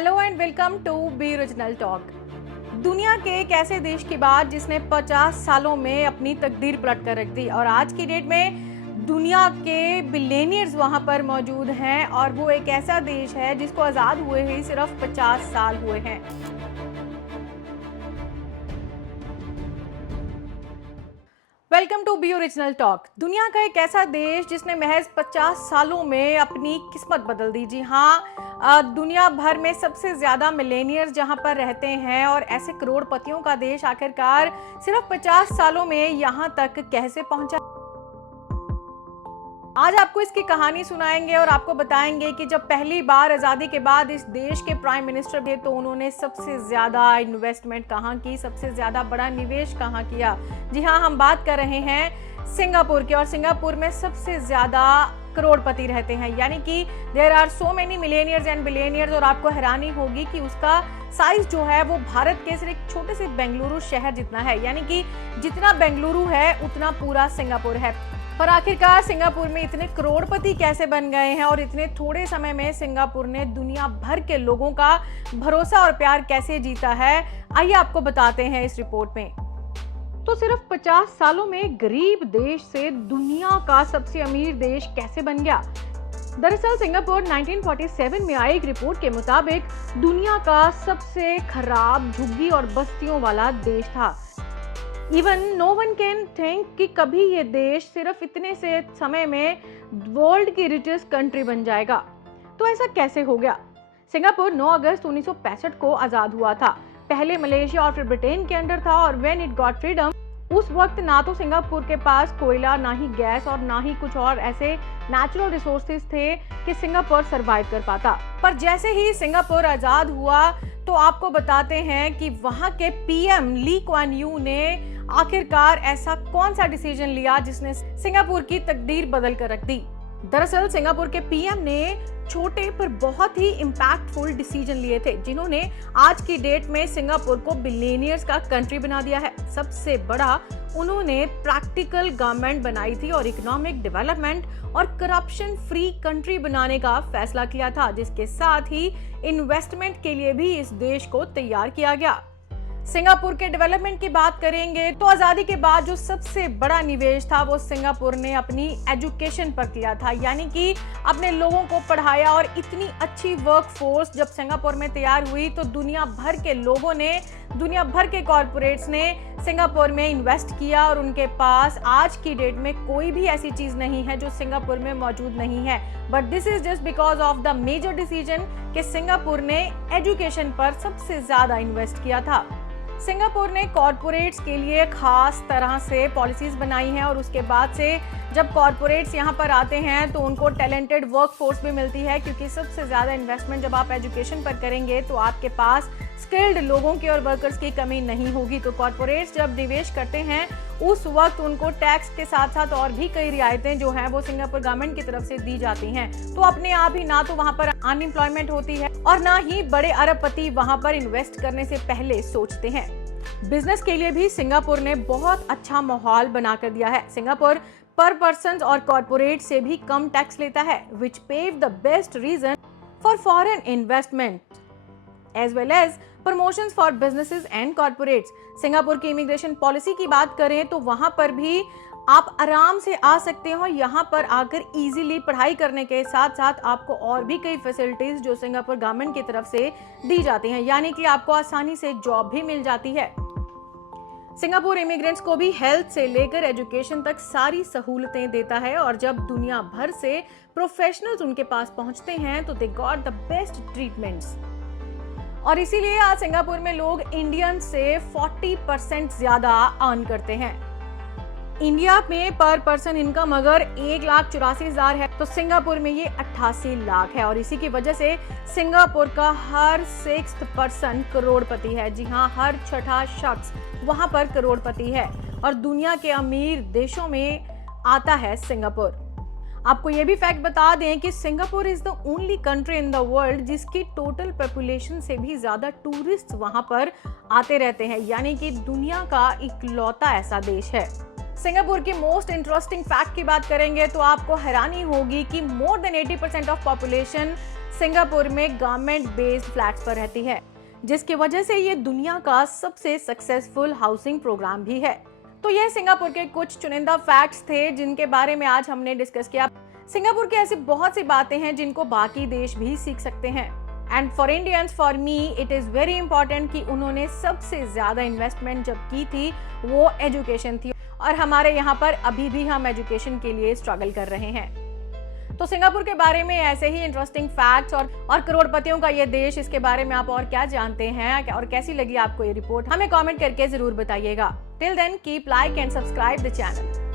Hello and welcome to be original talk. दुनिया के एक ऐसे देश की बात जिसने 50 सालों में अपनी तकदीर पलट कर रख दी और आज की डेट में दुनिया के बिलियनियर्स वहां पर मौजूद हैं और वो एक ऐसा देश है जिसको आज़ाद हुए ही सिर्फ 50 साल हुए हैं। Welcome to be original talk. दुनिया का एक ऐसा देश जिसने महज 50 सालों में अपनी किस्मत बदल दी। जी हाँ, दुनिया भर में सबसे ज्यादा मिलेनियर्स जहां पर रहते हैं और ऐसे करोड़पतियों का देश आखिरकार सिर्फ 50 सालों में यहां तक कैसे पहुंचा। आज आपको इसकी कहानी सुनाएंगे और आपको बताएंगे कि जब पहली बार आज़ादी के बाद इस देश के प्राइम मिनिस्टर थे तो उन्होंने सबसे ज़्यादा इन्वेस्टमेंट कहाँ की, सबसे ज़्यादा बड़ा निवेश कहाँ किया। जी हाँ, हम बात कर रहे हैं सिंगापुर की और सिंगापुर में सबसे ज़्यादा करोड़पति रहते हैं, यानी कि there are so many millionaires and billionaires. और आपको हैरानी होगी कि उसका साइज जो है वो भारत के सिर्फ एक छोटे से बेंगलुरु शहर जितना है, यानी कि जितना बेंगलुरु है उतना पूरा सिंगापुर है। पर आखिरकार सिंगापुर में इतने करोड़पति कैसे बन गए हैं और इतने थोड़े समय में सिंगापुर ने दुनिया भर के लोगों का भरोसा और प्यार कैसे जीता है, आइए आपको बताते हैं इस रिपोर्ट में। तो सिर्फ 50 सालों में गरीब देश से दुनिया का सबसे अमीर देश कैसे बन गया। दरअसल सिंगापुर 1947 में आई एक रिपोर्ट के मुताबिक दुनिया का सबसे खराब झुग्गी और बस्तियों वाला देश था। Even know one can think कि कभी ये देश सिर्फ इतने से समय में वर्ल्ड की रिचेस्ट कंट्री बन जाएगा। तो ऐसा कैसे हो गया। सिंगापुर 9 अगस्त 1965 को आज़ाद हुआ था। पहले मलेशिया और फिर ब्रिटेन के अंडर था और व्हेन इट गॉट फ्रीडम उस वक्त ना तो सिंगापुर के पास कोयला, ना ही गैस और ना ही कुछ और ऐसे नेचुरल रिसोर्सेज थे कि सिंगापुर सरवाइव कर पाता। पर जैसे ही सिंगापुर आज़ाद हुआ तो आपको बताते हैं कि वहां के पीएम ली क्वान यू ने आखिरकार ऐसा कौन सा डिसीजन लिया जिसने सिंगापुर की तकदीर बदल कर रख दी। दरअसल सिंगापुर के पीएम ने छोटे पर बहुत ही इम्पैक्टफुल डिसीजन लिए थे जिन्होंने आज की डेट में सिंगापुर को बिलियनियर्स का कंट्री बना दिया है। सबसे बड़ा उन्होंने प्रैक्टिकल गवर्नमेंट बनाई थी और इकोनॉमिक डेवलपमेंट और करप्शन फ्री कंट्री बनाने का फैसला किया था, जिसके साथ ही इन्वेस्टमेंट के लिए भी इस देश को तैयार किया गया। सिंगापुर के डेवलपमेंट की बात करेंगे तो आजादी के बाद जो सबसे बड़ा निवेश था वो सिंगापुर ने अपनी एजुकेशन पर किया था, यानी कि अपने लोगों को पढ़ाया। और इतनी अच्छी वर्क फोर्स जब सिंगापुर में तैयार हुई तो दुनिया भर के लोगों ने, दुनिया भर के कॉर्पोरेट्स ने सिंगापुर में इन्वेस्ट किया और उनके पास आज की डेट में कोई भी ऐसी चीज नहीं है जो सिंगापुर में मौजूद नहीं है। But this is just because of the major decision कि सिंगापुर ने एजुकेशन पर सबसे ज्यादा इन्वेस्ट किया था। सिंगापुर ने कॉर्पोरेट्स के लिए खास तरह से पॉलिसीज बनाई हैं और उसके बाद से जब कॉर्पोरेट्स यहाँ पर आते हैं तो उनको टैलेंटेड वर्क फोर्स भी मिलती है, क्योंकि सबसे ज़्यादा इन्वेस्टमेंट जब आप एजुकेशन पर करेंगे तो आपके पास स्किल्ड लोगों की और वर्कर्स की कमी नहीं होगी। तो कॉर्पोरेट्स जब निवेश करते हैं उस वक्त उनको टैक्स के साथ साथ और भी कई रियायतें जो हैं वो सिंगापुर गवर्नमेंट की तरफ से दी जाती हैं। तो अपने आप ही ना तो वहाँ पर अनएम्प्लॉयमेंट होती है और ना ही बड़े अरबपति वहाँ पर इन्वेस्ट करने से पहले सोचते हैं। बिजनेस के लिए भी सिंगापुर ने बहुत अच्छा माहौल बना कर दिया है। सिंगापुर पर पर्सन और कॉर्पोरेट से भी कम टैक्स लेता है, which pave the best region for foreign investment as well as promotions for businesses and corporates. Singapore की इमिग्रेशन पॉलिसी की बात करें तो वहां पर भी आप आराम से आ सकते हो। यहाँ पर आकर इजीली पढ़ाई करने के साथ साथ आपको और भी कई फैसिलिटीज जो सिंगापुर गवर्नमेंट की तरफ से दी जाती हैं, यानी कि आपको आसानी से जॉब भी मिल जाती है। सिंगापुर इमिग्रेंट्स को भी हेल्थ से लेकर एजुकेशन तक सारी सहूलतें देता है और जब दुनिया भर से प्रोफेशनल्स उनके पास पहुंचते हैं तो they got the best treatments. और इसीलिए आज सिंगापुर में लोग इंडियन से 40% ज्यादा अर्न करते हैं। इंडिया में पर पर्सन इनकम अगर 1,84,000 है तो सिंगापुर में ये 88 लाख है और इसी की वजह से सिंगापुर का हर 6th पर्सन करोड़पति है। जी हाँ, हर छठा शख्स वहां पर करोड़पति है और दुनिया के अमीर देशों में आता है सिंगापुर। आपको ये भी फैक्ट बता दें कि Singapore is the only country in the world जिसकी टोटल पॉपुलेशन से भी ज्यादा टूरिस्ट वहां पर आते रहते हैं, यानी कि दुनिया का इकलौता ऐसा देश है। सिंगापुर की मोस्ट इंटरेस्टिंग फैक्ट की बात करेंगे तो आपको हैरानी होगी कि more than 80% of population Singapore में गवर्नमेंट बेस्ड फ्लैट्स पर रहती है, जिसकी वजह से ये दुनिया का सबसे सक्सेसफुल हाउसिंग प्रोग्राम भी है। तो यह सिंगापुर के कुछ चुनिंदा फैक्ट्स थे जिनके बारे में आज हमने डिस्कस किया। सिंगापुर की ऐसी बहुत सी बातें हैं जिनको बाकी देश भी सीख सकते हैं। And for Indians, for me it is very important कि उन्होंने सबसे ज्यादा इन्वेस्टमेंट जब की थी वो एजुकेशन थी, और हमारे यहाँ पर अभी भी हम एजुकेशन के लिए स्ट्रगल कर रहे हैं। तो सिंगापुर के बारे में ऐसे ही इंटरेस्टिंग फैक्ट्स और करोड़पतियों का ये देश, इसके बारे में आप और क्या जानते हैं और कैसी लगी आपको ये रिपोर्ट, हमें कमेंट करके जरूर बताइएगा। Till then keep like and subscribe the channel.